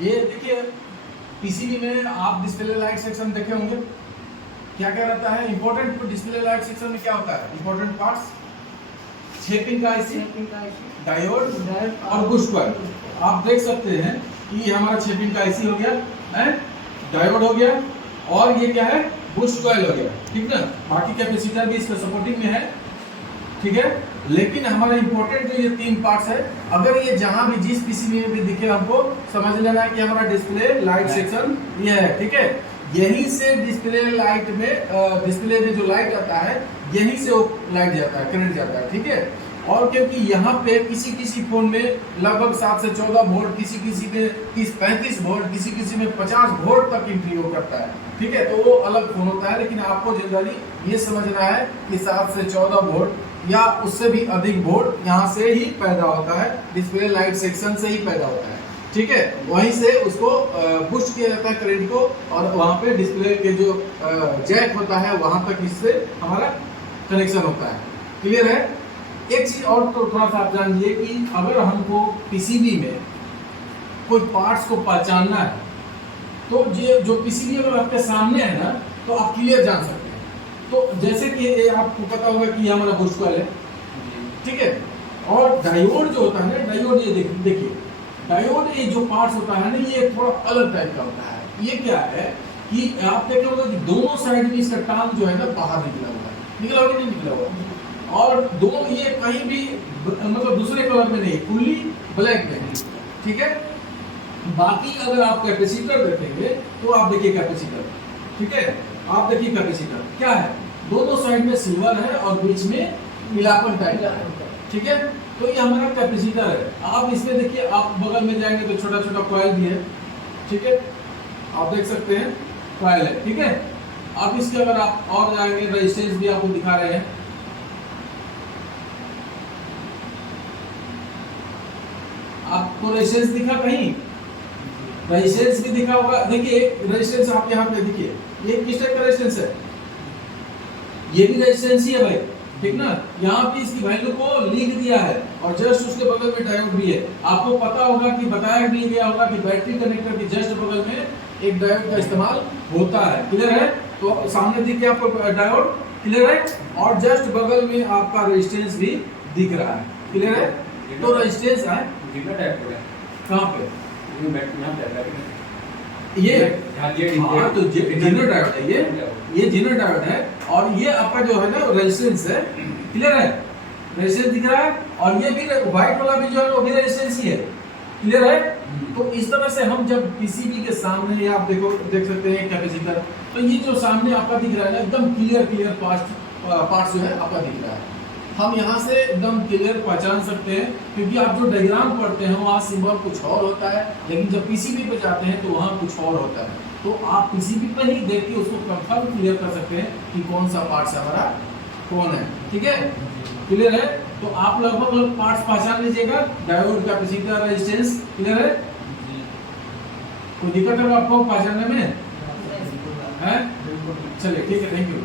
ये देखिए पीसीबी में आप डिस्प्ले लाइट सेक्शन देखे होंगे, क्या क्या रहता है इंपॉर्टेंट डिस्प्ले लाइट सेक्शन में क्या होता है इंपॉर्टेंट पार्ट्स, 6 पिन का आईसी, डायोड और बूस्ट कॉइल। आप देख सकते हैं कि ये हमारा 6 पिन का आईसी हो गया है, डायोड हो गया और ये क्या है बूस्ट कॉइल हो गया, ठीक ना। बाकी कैपेसिटर भी इसका सपोर्टिंग में है, ठीक है। लेकिन हमारा इंपॉर्टेंट जो ये 3 पार्ट्स है, अगर ये जहां भी जिस पीसीबी में भी दिखे हमको समझ लेना है कि हमारा डिस्प्ले लाइट सेक्शन ये है, ठीक है। यहीं से डिस्प्ले लाइट में डिस्प्ले में जो लाइट आता है यहीं से वो लाइट जाता है, करंट जाता है, ठीक है। और क्योंकि यहाँ पे किसी किसी फोन में लगभग 7 से 14 वोल्ट, किसी किसी में 30-35 वोल्ट, किसी किसी में 50 वोल्ट तक इंट्री करता है, ठीक है। तो वो अलग फोन होता है, लेकिन आपको जनरली ये समझना है कि 7 से 14 वोल्ट या उससे भी अधिक वोल्ट यहाँ से ही पैदा होता है, डिस्प्ले लाइट सेक्शन से ही पैदा होता है, ठीक है। वहीं से उसको पुश किया जाता है करंट को, और वहाँ पे डिस्प्ले के जो जैक होता है वहाँ तक इससे हमारा कनेक्शन होता है, क्लियर है। एक चीज और तो थोड़ा सा आप जान लीजिए कि अगर हमको पीसीबी में कोई पार्ट्स को पहचानना है तो ये जो पीसीबी अगर आपके सामने है ना तो आप क्लियर जान सकते हैं। तो जैसे कि ये आपको पता होगा कि हमारा बूस्ट कॉइल है, ठीक है। और डायोड जो होता है ना, डायोड ये देखिए डायोड ये जो पार्ट्स होता है ना ये थोड़ा अलग टाइप का होता है। ये क्या है कि आप देखे होगा कि दोनों साइड में इसका टांग जो है ना बाहर निकला हुआ है, निकला हुआ नहीं निकला हुआ, और दोनों ये कहीं भी मतलब दूसरे कलर में नहीं, फुल्ली ब्लैक में, ठीक है। बाकी अगर आप कैपेसिटर देखेंगे तो आप देखिए कैपेसिटर, ठीक है। आप देखिए कैपेसिटर क्या है, दोनों साइड में सिल्वर है और बीच में मिलापन टाइप है, ठीक है। तो ये हमारा कैपेसिटर है। आप इसमें देखिए, आप बगल में जाएंगे तो छोटा छोटा कॉइल भी है, ठीक है। आप देख सकते हैं कॉइल है, ठीक है। आप इसके अगर आप और जाएंगे रेजिस्टेंस भी आपको दिखा रहे हैं, आपको रेजिस्टेंस दिखा कहीं, रेजिस्टेंस भी दिखा होगा। देखिए रेजिस्टेंस आप यहाँ पे देखिए, ये किस टाइप का रेजिस्टेंस है, ये भी रेजिस्टेंस ही है भाई, ठीक ना। यहाँ पे इसकी वैल्यू को लिख दिया है और जस्ट उसके बगल में डायोड भी है। आपको पता होगा कि बताया भी गया होगा कि बैटरी कनेक्टर के जस्ट बगल में एक डायोड का इस्तेमाल होता है, क्लियर है। तो सामने दिख गया आपको डायोड, क्लियर है, और जस्ट बगल में आपका रेजिस्टेंस भी दिख रहा है, क्लियर है। तो रेजिस्टेंस है कहाँ पे, ये हाँ तो जेनर डायोड है, ये जेनर डायोड है, और ये आपका जो है ना रेजिस्टेंस है, क्लियर है। रेजिस्टेंस दिख रहा है, और ये भी व्हाइट वाला भी जो है वो भी रेजिस्टेंस ही है, क्लियर है। तो इस तरह से हम जब पीसीबी के सामने आप देख सकते हैं कैपेसिटर, तो ये जो सामने आपका दिख रहा है ना एकदम क्लियर पार्ट्स जो है आपका दिख रहा है। हम यहाँ से एकदम क्लियर पहचान सकते हैं, क्योंकि आप जो डायग्राम पढ़ते हैं वहाँ सिंबल कुछ और होता है, लेकिन जब पीसीबी पे जाते हैं तो वहाँ कुछ और होता है। तो आप पीसीबी पे ही देख के उसको कंफर्म क्लियर कर सकते हैं कि कौन सा पार्ट हमारा कौन है, ठीक है, क्लियर है। तो आप लगभग पार्ट्स पहचान लीजिएगा, डायोड, कैपेसिटर, रेजिस्टेंस, क्लियर है। कोई दिक्कत है आपको पहचानने में है? चलिए ठीक है, थैंक यू।